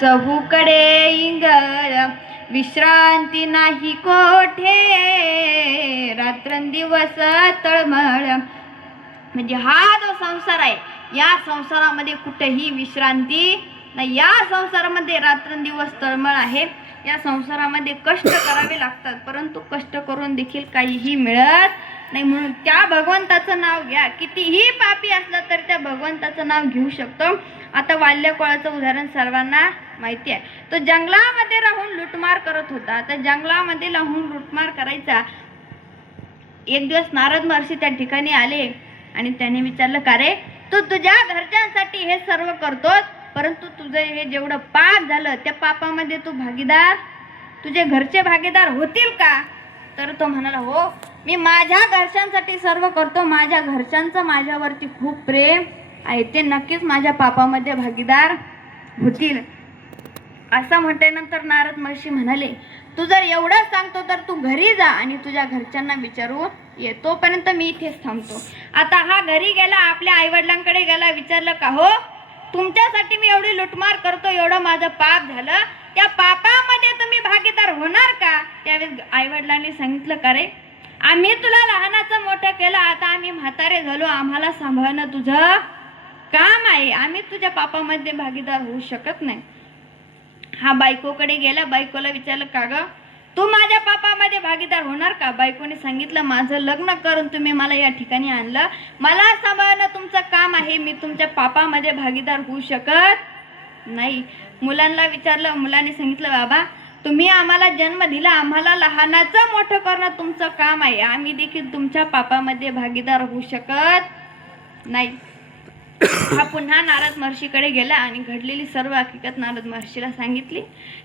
चहूकडे इंगळ, विश्रांती नाही कोठे, रात्रंदिवस तळमळ. म्हणजे हा जो संसार आहे, या संसारामध्ये कुठेही विश्रांती नाही. या संसारामध्ये रात्रंदिवस तळमळ आहे. या संसारामध्ये कष्ट करावे लागतात, परंतु कष्ट करून देखील काहीही मिळत नाही. म्हणून त्या भगवंताचं नाव घ्या. कितीही पापी असला तर त्या भगवंताचं नाव घेऊ शकतो. आता वाल्यकोळाचं उदाहरण सर्वांना माहिती आहे. तो जंगलामध्ये राहून लुटमार करत होता. आता जंगलामध्ये राहून लुटमार करायचा. एक दिवस नारद महर्षी त्या ठिकाणी आले आणि त्याने विचारलं, का रे, तू तुझ्या घरच्यांसाठी हे सर्व करतोस, परंतु तुझं हे जेवढं पाप झालं त्या पापामध्ये तू भागीदार, तुझे घरचे भागीदार होतील का? तर तो म्हणाला, हो, मी माझ्या घरच्यांसाठी सर्व करतो. माझ्या घरच्यांचं माझ्यावरती खूप प्रेम आहे, ते नक्कीच माझ्या पापामध्ये भागीदार होतील. असं म्हटल्यानंतर नारद महर्षी म्हणाले, तू जर एवढंच सांगतो तर तू घरी जा आणि तुझ्या घरच्यांना विचारू ये, तोपर्यंत मी इथेच थांबतो. आता हा घरी गेला, आपल्या आईवडिलांकडे गेला, विचारलं, का हो, तुमच्यासाठी मी एवढी लुटमार करतो, एवढं माझं पाप झालं, त्या पापामध्ये तुम्ही भागीदार होणार का? त्यावेळेस आईवडिलांनी सांगितलं, का रे, आम्ही तुला लहानाचं मोठं केलं, आता आम्ही म्हातारे झालो, आम्हाला सांभाळणं तुझं काम आहे, आम्ही तुझ्या पापामध्ये भागीदार होऊ शकत नाही. हा बायकोकडे गेला, बायकोला विचारलं, का ग, तू माझ्या पापामध्ये भागीदार होणार का? बायकोने सांगितलं, माझं लग्न करून तुम्ही मला या ठिकाणी आणलं, मला सांभाळणं तुमचं काम आहे, मी तुमच्या पापामध्ये भागीदार होऊ शकत नाही. मुलांना विचारलं, मुलांनी सांगितलं, बाबा, तुम्ही आम्हाला जन्म दिला, आम्हाला लहानाचं मोठं करणं तुमचं काम आहे, आम्ही देखील तुमच्या पापामध्ये भागीदार होऊ शकत नाही. हा पुन्हा नारद महर्षीकडे गेला आणि घडलेली सर्व हकीकत नारद महर्षीला सांगितली.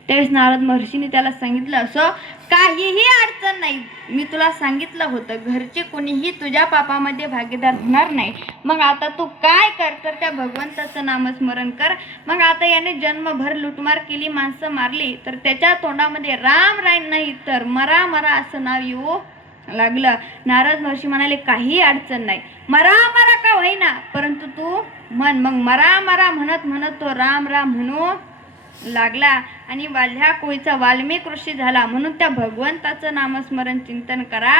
त्यावेळेस नारद महर्षीने त्याला सांगितलं, असं काहीही अडचण नाही, मी तुला सांगितलं होतं, घरचे कोणीही तुझ्या पापामध्ये भागीदार होणार नाही. मग आता तू काय कर, तर त्या भगवंताचं नामस्मरण कर. मग आता याने जन्मभर लुटमार केली, माणसं मारली, तर त्याच्या तोंडामध्ये राम राम नाही तर मरा मरा असं नाव येऊ लागलं. नारद महर्षी म्हणाले, काही अडचण नाही, मरा मरा का होईना, परंतु तू म्हण. मग मरा मरा म्हणत म्हणत तो राम राम म्हणू लागला आणि वाल्ह्या कोळीचा वाल्मिक ऋषी झाला. म्हणून त्या भगवंताचं नामस्मरण चिंतन करा.